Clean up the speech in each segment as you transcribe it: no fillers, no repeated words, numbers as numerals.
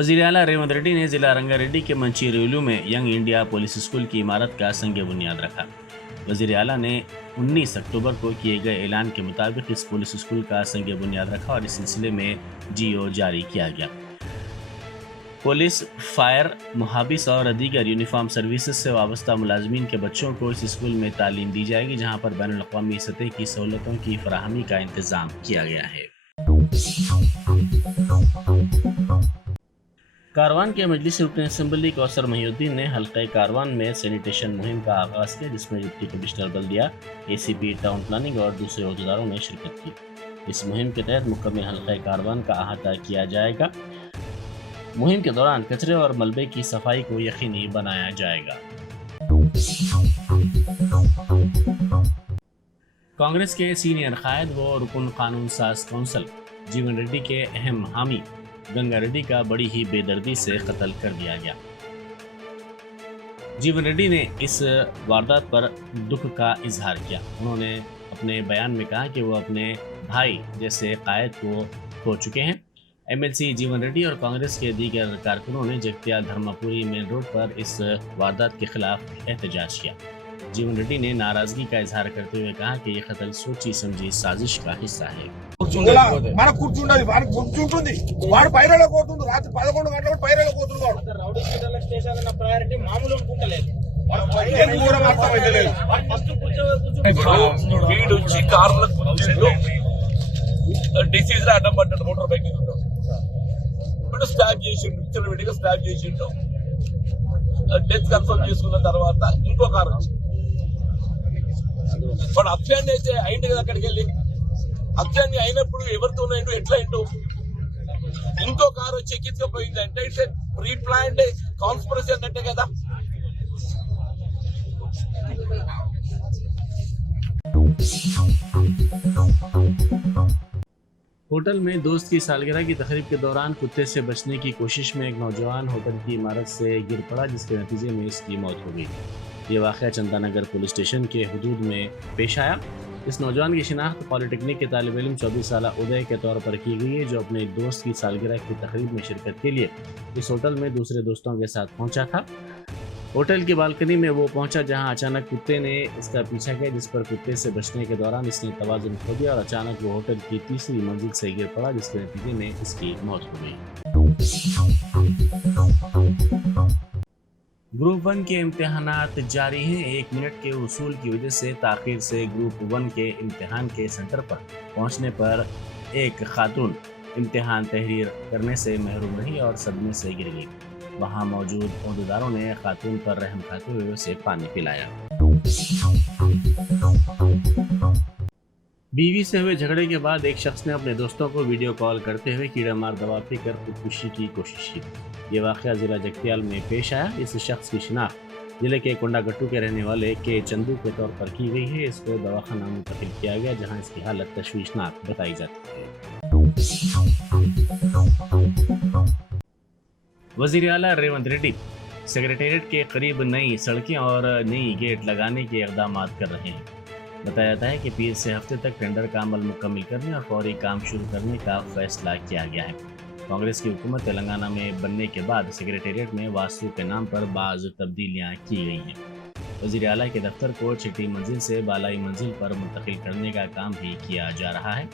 वज़ीर आला रेवंत रेड्डी ने जिला रंगारेड्डी के मंचीरेलू में यंग इंडिया पुलिस स्कूल की इमारत का संग बुनियाद रखा। वज़ीर आला ने 19 अक्टूबर को किए गए ऐलान के मुताबिक इस पुलिस स्कूल का संग बुनियाद रखा और इस सिलसिले में जीओ जारी किया गया। पुलिस, फायर, मुहाबिस और दीगर यूनिफॉर्म सर्विसेज से वाबस्ता मुलाजमीन के बच्चों को इस स्कूल में तालीम दी जाएगी, जहां पर बैनुल-अक़वामी सतह की सहूलतों की फराहमी का इंतज़ाम किया गया है। कारवान के मजलिस रुकन असम्बली कौसर महिउद्दीन ने हल्का कारवान में सैनिटेशन मुहिम का आगाज़ किया, जिसमें डिप्टी कमिश्नर बल्दिया, एसीपी टाउन प्लानिंग और दूसरे अहदेदारों ने शिरकत की। इस मुहिम के तहत मुकम्मल हल्का कारवान का अहाता किया जाएगा। मुहिम के दौरान कचरे और मलबे की सफाई को यकीनी बनाया जाएगा। कांग्रेस के सीनियर कायद व रुकन कानून साज कौंसल जीवन रेड्डी के अहम हामी गंगा रेड्डी का बड़ी ही बेदर्दी से कत्ल कर दिया गया। जीवन रेड्डी ने इस वारदात पर दुख का इजहार किया। उन्होंने अपने बयान में कहा कि वो अपने भाई जैसे कायद को खो चुके हैं। एमएलसी जीवन रेड्डी और कांग्रेस के दीगर कारकुनों ने जगतिया धर्मपुरी मेन रोड पर इस वारदात के खिलाफ एहतजाज किया। जीवन रेड्डी ने नाराजगी का इजहार करते हुए कहा कि यह कत्ल सोची समझी साजिश का हिस्सा है। మన కూర్చుండదు వాడు కూర్చుంటుంది వాడు పైరలో పోతుండు రాత్రి 11 గంటలకు పైరలో పోతుండు వాడు రౌడీ షీటర్ల స్టేషన్ అన్న ప్రయారిటీ మామూలు అనుకుంటలేదు వీడు వచ్చి కార్ల డిసీజ్ లో అడ్డం పడ్డాడు మోటార్ బైక్ ఇప్పుడు స్టాప్ చేసిండు విడిగా స్టాప్ చేసిండు డెత్ కన్ఫర్మ్ చేసుకున్న తర్వాత ఇంకో కార్ వచ్చింది వాడు అత్యాన్ని అయితే అయింది కదా అక్కడికి వెళ్ళి అత్యాన్ని అయినప్పుడు ఎవరితో ఉన్నాయంటూ ఎట్లా అయింటూ ఇంకో కారు వచ్చి ఎక్కించుకపోయిందంటే ఇట్స్ ప్రీ ప్లాన్డ్ కాన్స్పిరసీ అన్నట్టే కదా। होटल में दोस्त की सालगिरह की तकरीब के दौरान कुत्ते से बचने की कोशिश में एक नौजवान होटल की इमारत से गिर पड़ा, जिसके नतीजे में इसकी मौत हो गई। ये वाक़या चंदानगर पुलिस स्टेशन के हुदूद में पेश आया। इस नौजवान की शिनाख्त पॉलिटेक्निक के तालिब इल्म 24 साल उदय के तौर पर की गई है, जो अपने दोस्त की सालगिरह की तकरीब में शिरकत के लिए इस होटल में दूसरे दोस्तों के साथ पहुंचा था। होटल की बालकनी में वो पहुंचा, जहां अचानक कुत्ते ने इसका पीछा किया, जिस पर कुत्ते से बचने के दौरान इसने तवाज़ुन खो दिया और अचानक वो होटल की तीसरी मंजिल से गिर पड़ा, जिसके नतीजे में इसकी मौत हो गई। ग्रुप 1 के इम्तिहानात जारी हैं। 1 मिनट के उसूल की वजह से ताख़ीर से ग्रुप 1 के इम्तिहान के सेंटर पर पहुंचने पर एक खातून इम्तिहान तहरीर करने से महरूम रही और सदमे से गिर गई। वहां मौजूद अहदेदारों ने खातून पर रहम खाते हुए उसे पानी पिलाया। बीवी से हुए झगड़े के बाद एक शख्स ने अपने दोस्तों को वीडियो कॉल करते हुए कीड़ा मार दवा पीकर खुदकुशी की कोशिश की। ये वाक़या जिला जगतियाल में पेश आया। इस शख्स की शिनाख्त जिले के कोंडागट्टू के रहने वाले के चंदू के तौर पर की गई है। इसको दवाखाना मुंतकिल किया गया, जहां इसकी हालत तशवीशनाक बताई जाती है। वज़ीर आला रेवंत रेड्डी सेक्रेटेरिएट के करीब नई सड़कें और नई गेट लगाने के इक़दाम कर रहे हैं। बताया जाता है कि पीर से हफ्ते तक टेंडर का अमल मुकम्मल करने और फौरी काम शुरू करने का फैसला किया गया है। कांग्रेस की हुकूमत तेलंगाना में बनने के बाद सेक्रेटेरिएट में वास्तु के नाम पर बाज़ तब्दीलियाँ की गई हैं। वज़ीर आला के दफ्तर को छठी मंजिल से बालाई मंजिल पर मुंतकिल करने का काम भी किया जा रहा है,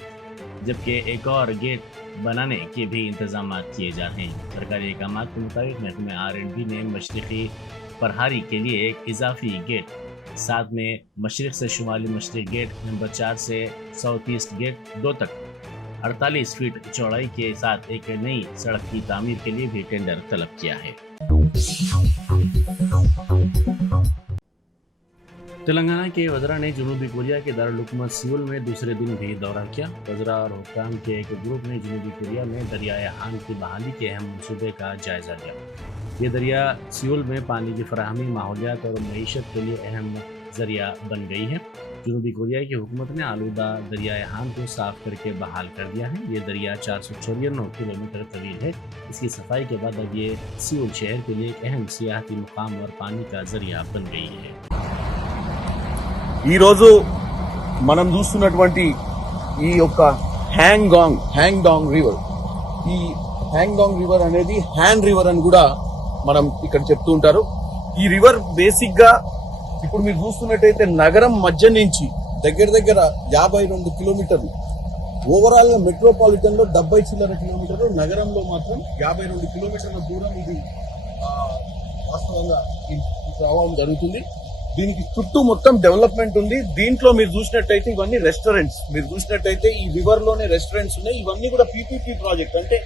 जबकि एक और गेट बनाने के भी इंतजाम किए जा रहे हैं। सरकारी अहकामात के मुताबिक महकमे R&B ने मशरक़ी प्रहारी के लिए एक इजाफी गेट, साथ में मशरक़ से शुमाली मशरक़ गेट, नंबर 4 से साउथ ईस्ट गेट 2 तक 48 फीट चौड़ाई के साथ एक नई सड़क की तामीर के लिए भी टेंडर तलब किया है। तेलंगाना के वज़रा ने जनूबी कोरिया के दारुल-हुकूमत सियोल में दूसरे दिन भी दौरा किया। वज़रा और हुक्काम के एक ग्रुप ने जनूबी कोरिया में दरियाए हान की बहाली के अहम मनसूबे का जायज़ा लिया। ये दरिया सियोल में पानी की फराहमी, माहौलियात और मईशत के लिए अहम ज़रिया बन गई है। जनूबी कोरिया की हुकूमत ने आलूदा दरियाए हान को साफ करके बहाल कर दिया है। ये दरिया 494 किलोमीटर तवील है। इसकी सफाई के बाद अब ये सियोल शहर के लिए एक अहम सियाहती मुकाम और पानी का ज़रिया बन गई है। ఈ రోజు మనం చూస్తున్నటువంటి ఈ యొక్క హ్యాంగ్ డాంగ్ రివర్, ఈ హ్యాంగ్డాంగ్ రివర్ అనేది హ్యాండ్ రివర్ అని కూడా మనం ఇక్కడ చెప్తూ ఉంటారు. ఈ రివర్ బేసిక్ గా ఇప్పుడు మీరు చూస్తున్నట్టయితే నగరం మధ్య నుంచి దగ్గర దగ్గర 52 కిలోమీటర్లు, ఓవరాల్ గా మెట్రోపాలిటన్ లో 70 చిల్లర కిలోమీటర్లు, నగరంలో మాత్రం 52 కిలోమీటర్ల దూరం ఇది వాస్తవంగా ఈ ప్రవాహం జరుగుతుంది. దీనికి చుట్టూ మొత్తం డెవలప్మెంట్ ఉంది. దీంట్లో మీరు చూసినట్టయితే ఇవన్నీ రెస్టారెంట్స్, మీరు చూసినట్టయితే ఈ రివర్ లోనే రెస్టారెంట్స్ ఉన్నాయి. ఇవన్నీ కూడా పీపీపీ ప్రాజెక్ట్, అంటే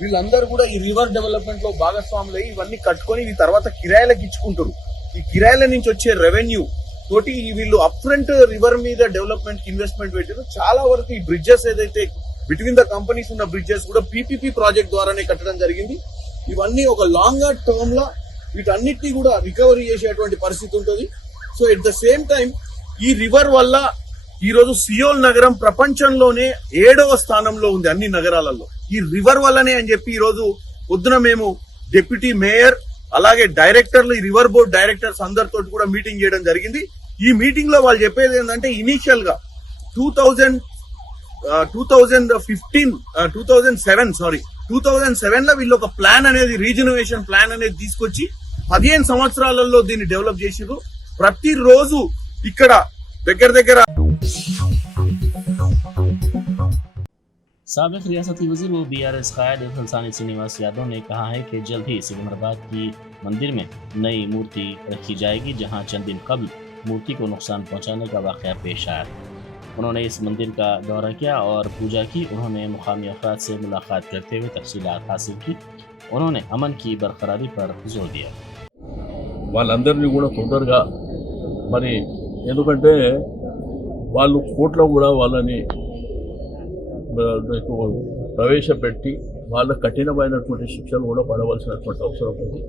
వీళ్ళందరూ కూడా ఈ రివర్ డెవలప్మెంట్ లో భాగస్వాములు అయ్యి ఇవన్నీ కట్టుకొని ఈ తర్వాత కిరాయిలకు ఇచ్చుకుంటారు. ఈ కిరాయిల నుంచి వచ్చే రెవెన్యూ తోటి వీళ్ళు అప్ ఫ్రంట్ రివర్ మీద డెవలప్మెంట్ కి ఇన్వెస్ట్మెంట్ పెట్టారు. చాలా వరకు ఈ బ్రిడ్జెస్ ఏదైతే బిట్వీన్ ద కంపెనీస్ ఉన్న బ్రిడ్జెస్ కూడా పీపీపీ ప్రాజెక్ట్ ద్వారానే కట్టడం జరిగింది. ఇవన్నీ ఒక లాంగర్ టర్మ్ లో వీటన్నిటినీ కూడా రికవరీ చేసేటువంటి పరిస్థితి ఉంటుంది. So at the same time ఈ రివర్ వల్ల ఈ రోజు సియోల్ నగరం ప్రపంచంలోనే 7వ స్థానంలో ఉంది అన్ని నగరాలలో. ఈ రివర్ వల్లనే అని చెప్పి ఈ రోజు పొద్దున మేము డిప్యూటీ మేయర్ అలాగే డైరెక్టర్లు, ఈ రివర్ బోర్డ్ డైరెక్టర్స్ అందరితో కూడా మీటింగ్ చేయడం జరిగింది. ఈ మీటింగ్ లో వాళ్ళు చెప్పేది ఏంటంటే ఇనీషియల్ గా 2007 లో వీళ్ళు ఒక ప్లాన్ అనేది, రీజనరేషన్ ప్లాన్ అనేది తీసుకొచ్చి 15 సంవత్సరాలలో దీన్ని డెవలప్ చేసిరు. ప్రతిరోజు ఇక్కడ దగ్గర దగ్గర साबिक रियासती वजीर व BRS कायद फलसानी श्रीनिवास यादव ने कहा है कि जल्द ही सिकंदराबाद की मंदिर में नई मूर्ति रखी जाएगी, जहां चंद दिन कबल मूर्ति को नुकसान पहुंचाने का वाकया पेश आया। उन्होंने इस मंदिर का दौरा किया और पूजा की। उन्होंने मुकामी अफराद से मुलाकात करते हुए तफसीलात हासिल की। उन्होंने अमन की बरकरारी पर जोर दिया। వాళ్ళందరినీ కూడా తొందరగా మరి ఎందుకంటే వాళ్ళు కోర్టులో కూడా వాళ్ళని ప్రవేశపెట్టి వాళ్ళ కఠినమైనటువంటి శిక్షలు కూడా పడవలసినటువంటి అవసరం ఉంది.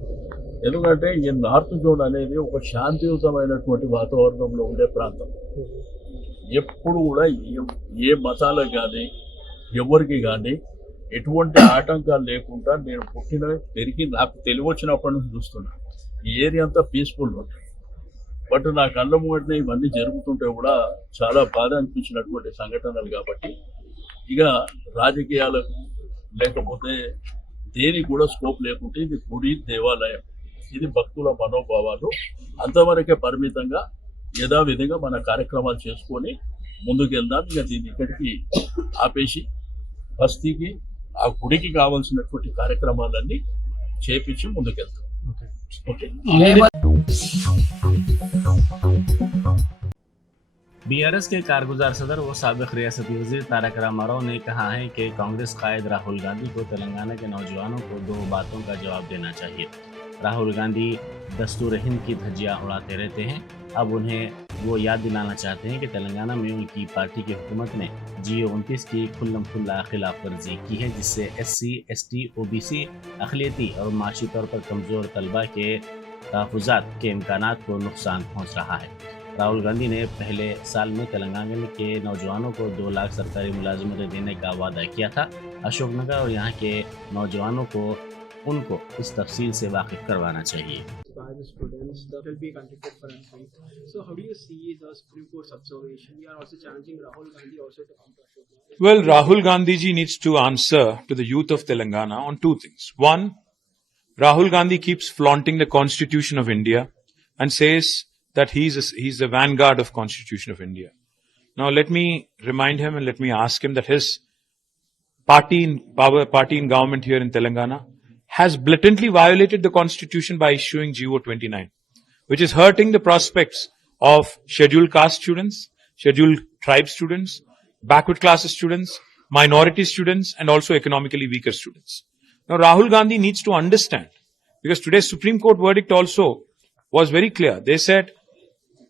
ఎందుకంటే ఈ నార్త్ జోన్ అనేది ఒక శాంతియుతమైనటువంటి వాతావరణంలో ఉండే ప్రాంతం. ఎప్పుడు కూడా ఏ మతాలకు కానీ ఎవరికి కానీ ఎటువంటి ఆటంకాలు లేకుండా నేను పెరిగి నాకు తెలివి వచ్చినప్పటి నుంచి చూస్తున్నా ఈ ఏరియా అంతా పీస్ఫుల్ ఉంటుంది. బట్ నా కళ్ళ ముంగటనే ఇవన్నీ జరుగుతుంటే కూడా చాలా బాధ అనిపించినటువంటి సంఘటనలు. కాబట్టి ఇక రాజకీయాలకు లేకపోతే దేనికి కూడా స్కోప్ లేకుంటే ఇది గుడి, దేవాలయం, ఇది భక్తుల మనోభావాలు, అంతవరకే పరిమితంగా యథావిధిగా మన కార్యక్రమాలు చేసుకొని ముందుకెళ్దాం. ఇక దీన్ని ఇక్కడికి ఆపేసి బస్తీకి ఆ గుడికి కావాల్సినటువంటి కార్యక్రమాలన్నీ చేపించి ముందుకెళ్తాం. ఓకే. BRS के कारगुजार सदर व साबिक रियासती वजीर तारक रामाराव ने कहा है कि कांग्रेस कायद राहुल गांधी को तेलंगाना के नौजवानों को 2 बातों का जवाब देना चाहिए। राहुल गांधी दस्तूर हिंद की धज्जियां उड़ाते रहते हैं। अब उन्हें वो याद दिलाना चाहते हैं कि तेलंगाना में उनकी पार्टी की हुकूमत ने GO-29 की खुल्लम खुल्ला खिलाफ वर्जी की है, जिससे SC, ST, OBC, अक़लियती और माशी तौर पर कमज़ोर तलबा के तहफ़्फ़ुज़ात के इम्कानात को नुकसान पहुँच रहा है। राहुल गांधी ने पहले साल में तेलंगाना के नौजवानों को 2 लाख सरकारी मुलाजमतें देने का वादा किया था। अशोकनगर और यहाँ के नौजवानों को उनको इस तफसील से वाकिफ करवाना चाहिए। By the students that will be conducted for unpaid. So how do you see the Supreme Court's observation? We are also challenging Rahul Gandhi also to come to Ashok. Well, Rahul Gandhi ji needs to answer to the youth of Telangana on 2 things. One, Rahul Gandhi keeps flaunting the Constitution of India and says that he's the vanguard of Constitution of India. Now let me remind him and let me ask him that his party in government here in Telangana has blatantly violated the Constitution by issuing GO-29, which is hurting the prospects of scheduled caste students, scheduled tribe students, backward classes students, minority students, and also economically weaker students. Now Rahul Gandhi needs to understand, because today's Supreme Court verdict also was very clear. They said,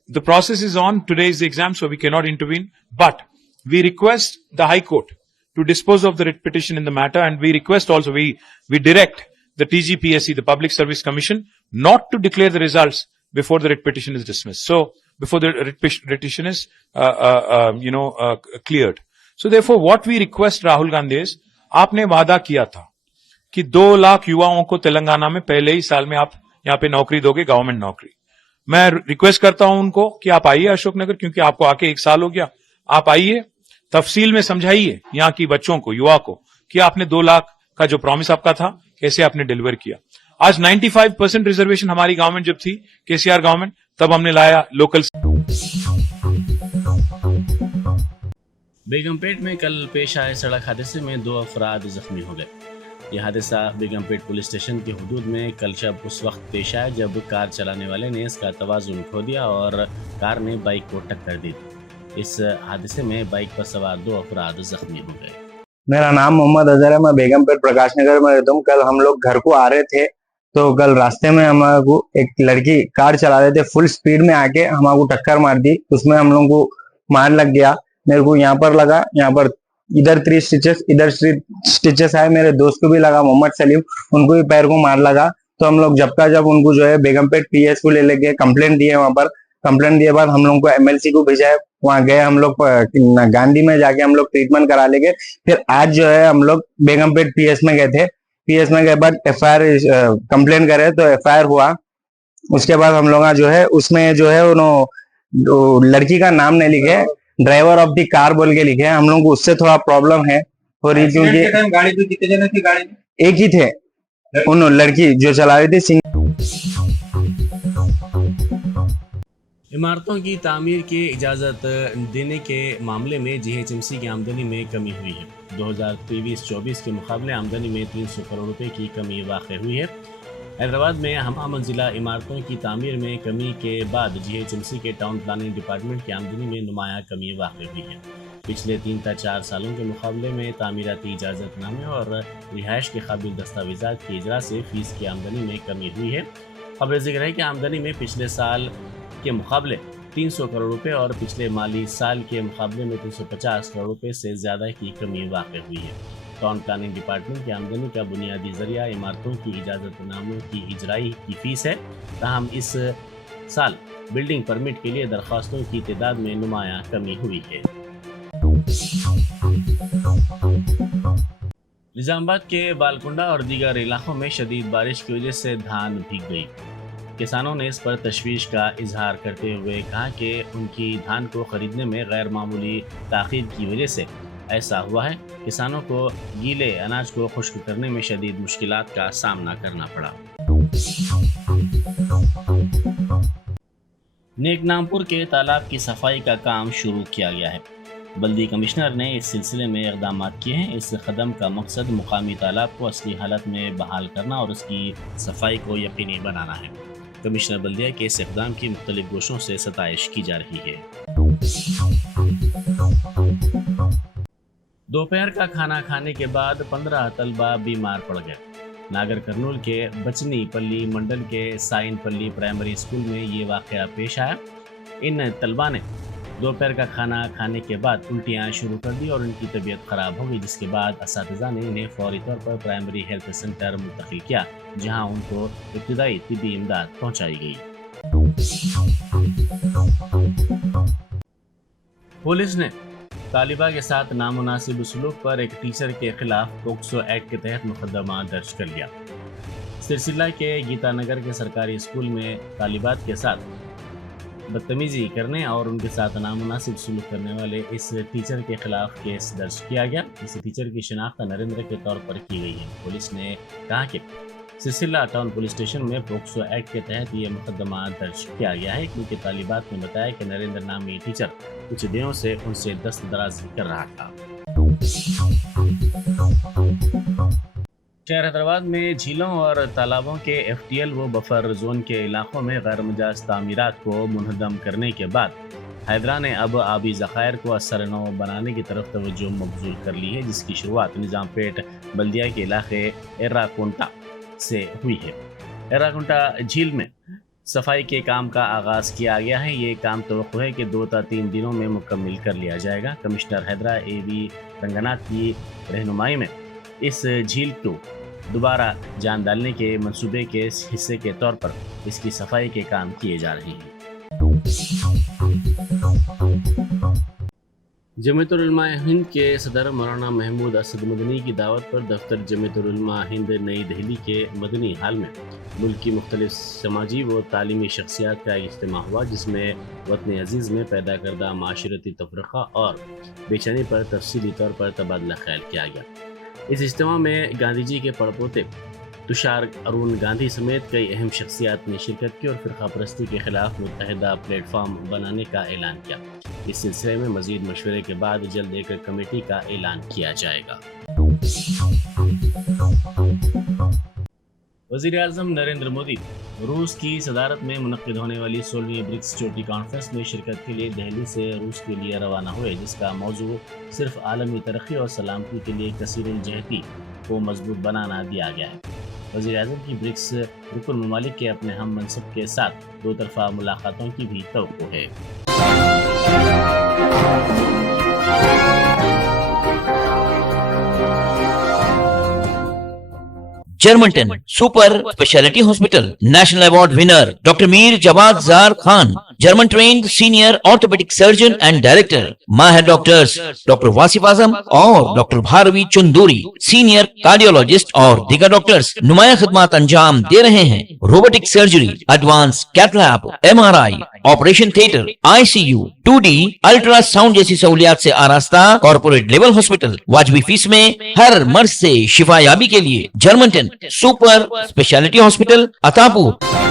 the process is on, today is the exam, so we cannot intervene, but we request the High Court to dispose of the writ petition in the matter, and we request also, we direct the TGPSC, the Public Service Commission, not to declare the results before the writ petition is dismissed. So, before the writ petition is, cleared. So therefore, what we request Rahul Gandhi is, आपने वादा किया था कि 2 लाख युवाओं को तेलंगाना में पहले ही साल में आप यहाँ पे नौकरी दोगे, गवर्नमेंट नौकरी। मैं रिक्वेस्ट करता हूं उनको कि आप आइए अशोकनगर, क्योंकि आपको आके 1 साल हो गया। आप आइए, तफसील में समझाइए यहाँ की बच्चों को, युवा को, कि आपने 2 लाख का जो प्रॉमिस आपका था कैसे आपने डिलीवर किया। आज 95% रिजर्वेशन हमारी गवर्नमेंट जब थी, केसीआर गवर्नमेंट, तब हमने लाया लोकल। बेगमपेट में कल पेश आए सड़क हादसे में 2 अफराद जख्मी हो गए। यह हादसा बेगमपेट पुलिस स्टेशन के हुदूद में कल शब उस वक्त पेश आया जब कार चलाने वाले ने इसका तवाज़ुन खो दिया और कार ने बाइक को टक्कर दी। इस हादसे में बाइक पर सवार 2 अफराद जख्मी हो गए। मेरा नाम मोहम्मद अजहर है, मैं बेगमपेट प्रकाश नगर में रहता हूँ। कल हम लोग घर को आ रहे थे तो कल रास्ते में हमारे को एक लड़की कार चला रहे थे, फुल स्पीड में आके हमारे को टक्कर मार दी। उसमें हम लोग को मार लग गया। मेरे को यहाँ पर लगा, यहाँ पर इधर 3 स्टिचेस, इधर स्टिचेस आए। मेरे दोस्त को भी लगा, मोहम्मद सलीम, उनको भी पैर को मार लगा। तो हम लोग जब उनको जो है बेगमपेट पीएस को ले लेके कंप्लेंट दिए। वहां पर कंप्लेंट दिए बाद हम लोग को एमएलसी को भेजा है। वहां गए हम लोग गांधी में जाके हम लोग ट्रीटमेंट करा लेंगे। फिर आज जो है हम लोग बेगमपेट पीएस में गए थे। पीएस में गए बाद एफआईआर कंप्लेंट करे तो एफआईआर हुआ। उसके बाद हम लोग जो है उसमें जो है उन्होंने लड़की का नाम नहीं लिखे, ड्राइवर ऑफ दी कार बोल के लिखे। हम लोग को उससे थोड़ा प्रॉब्लम है हो रही, क्योंकि गाड़ी पे कितने जने थे? गाड़ी में एक ही थे, उन लड़की जो चला रही थी। इमारतों की तामीर की इजाज़त देने के मामले में जीएचएमसी की आमदनी में कमी हुई है। 2023-24 के मुकाबले आमदनी में 300 करोड़ रुपए की कमी वाक़ई हुई है। हैदराबाद में हम मंजिला इमारतों की तामीर में कमी के बाद जीएचएमसी के टाउन प्लानिंग डिपार्टमेंट की आमदनी में नुमाया कमी वाक़ई हुई है। पिछले 3 से 4 सालों के मुकाबले में तामीराती इजाज़तनामे और रिहाइश के काबिल दस्तावेज़ात की इजरा से फ़ीस की आमदनी में कमी हुई है। खबर ज़िक्र है कि आमदनी में पिछले साल के मुकाबले 300 करोड़ रुपए और पिछले माली साल के मुकाबले में 350 करोड़ रुपए से ज़्यादा की कमी वाक़ई हुई है। टाउन प्लानिंग डिपार्टमेंट की आमदनी का बुनियादी जरिया इमारतों की इजाज़तनामों की इजराई की फ़ीस है। ताहम इस साल बिल्डिंग परमिट के लिए दरख्वास्तों की तादाद में नुमाया कमी हुई है। निजामाबाद के बालकुंडा और दीगर इलाकों में शदीद बारिश की वजह से धान भीग गई। किसानों ने इस पर तशवीश का इजहार करते हुए कहा कि उनकी धान को खरीदने में गैर मामूली ताख़ीर की वजह से ऐसा हुआ है। किसानों को गीले अनाज को खुश्क करने में शदीद मुश्किलात का सामना करना पड़ा। नेकनामपुर के तालाब की सफाई का काम शुरू किया गया है। बल्दी कमिश्नर ने इस सिलसिले में इक़दाम किए हैं। इस कदम का मकसद मुकामी तालाब को असली हालत में बहाल करना और उसकी सफाई को यकीनी बनाना है। कमिश्नर बल्दिया के इस इक़दाम की मुख्तलिफ गोशों से सताइश की जा रही है। दोपहर का खाना खाने के बाद 15 तलबा बीमार पड़ गए। नागर कर्नूल के बचनी पल्ली मंडल के साइन पल्ली प्राइमरी स्कूल में ये वाक़या पेश आया। इन तलबा ने दोपहर का खाना खाने के बाद उल्टियाँ शुरू कर दी और उनकी तबीयत ख़राब हो गई, जिसके बाद असातिज़ा ने इन्हें फौरी तौर पर प्राइमरी हेल्थ सेंटर मुंतकिल किया, जहां उनको इब्तिदाई तिब्बी इमदाद पहुंचाई गई। पुलिस ने तालिबा के साथ नामुनासिब सलूक पर एक टीचर के खिलाफ पोक्सो एक्ट के तहत मुकदमा दर्ज कर लिया। सिलसिला के गीतानगर के सरकारी स्कूल में तालिबात के साथ बदतमीजी करने और उनके साथ नामुनासिब सलूक करने वाले इस टीचर के खिलाफ केस दर्ज किया गया। इस टीचर की शिनाख्त नरेंद्र के तौर पर की गई है। पुलिस ने कहा कि सिलसिला टाउन पुलिस स्टेशन में पोक्सो एक्ट के तहत ये मुकदमा दर्ज किया गया है, क्योंकि तालिबात ने बताया कि नरेंद्र नामी टीचर कुछ दिनों से उनसे दस्तदराजी कर रहा था। शहर हैदराबाद में झीलों और तालाबों के FTL व बफर जोन के इलाकों में गैर मजाज तामीरात को मुनहदम करने के बाद हैदरा ने अब आबी ज़खायर को असर-नौ बनाने की तरफ तवज्जो मबजूल कर ली है, जिसकी शुरुआत निज़ामपेट बल्दिया के इलाके एर्राकुंटा से हुई है। एर्राकुंटा झील में सफाई के काम का आगाज़ किया गया है। ये काम तवक्को है कि 2 से 3 दिनों में मुकम्मल कर लिया जाएगा। कमिश्नर हैदरा AB रंगनाथ की रहनुमाई में इस झील को दोबारा जान डालने के मंसूबे के हिस्से के तौर पर इसकी सफाई के काम किए जा रहे हैं। जमीयतुल उलमा हिंद के सदर मौलाना महमूद असद मदनी की दावत पर दफ्तर जमीयतुल उलमा हिंद नई दिल्ली के मदनी हाल में मुल्क की मुख्तलिफ समाजी व तालीमी शख्सियात का इज्तिमा हुआ, जिसमें वतन अजीज़ में पैदा करदा माशरती तफरक़ा और बेचैनी पर तफसीली तौर पर तबादला ख्याल किया गया। इस इज्तिमा में गांधी जी के पड़पोते तुषार अरुण गांधी समेत कई अहम शख्सियात ने शिरकत की और फिरका परस्ती के खिलाफ मुत्तहिदा प्लेटफॉर्म बनाने का ऐलान किया। इस सिलसिले में मजीद मशवरे के बाद जल्द एक कमेटी का ऐलान किया जाएगा। वज़ीर आज़म नरेंद्र मोदी रूस की सदारत में मुनक्किद होने वाली 16वीं ब्रिक्स चोटी कॉन्फ्रेंस में शिरकत के लिए दिल्ली से रूस के लिए रवाना हुए, जिसका मौजू सिर्फ आलमी तरक्की और सलामती के लिए कसीरुल जहती को मजबूत बनाना दिया गया है। वज़ीर आज़म की ब्रिक्स रुकन ममालिक के अपने हम मनसब के साथ दो तरफा मुलाकातों की भी तवक्को है। Germanten super speciality hospital national award winner doctor Mir Jawad Zar Khan, German trained senior orthopaedic surgeon and director, माहिर डॉक्टर्स डॉक्टर वासिफ आजम और doctor Bharvi Chanduri, senior cardiologist और दीगर डॉक्टर्स नुमाया खिदमत अंजाम दे रहे हैं। Robotic surgery, advance cath lab, MRI, operation theatre, ICU, 2D ultrasound जैसी सहूलियात से आरास्ता कॉर्पोरेट लेवल हॉस्पिटल, वाजबी फीस में हर मर्ज से शिफायाबी के लिए Germanton super speciality hospital, Attapur.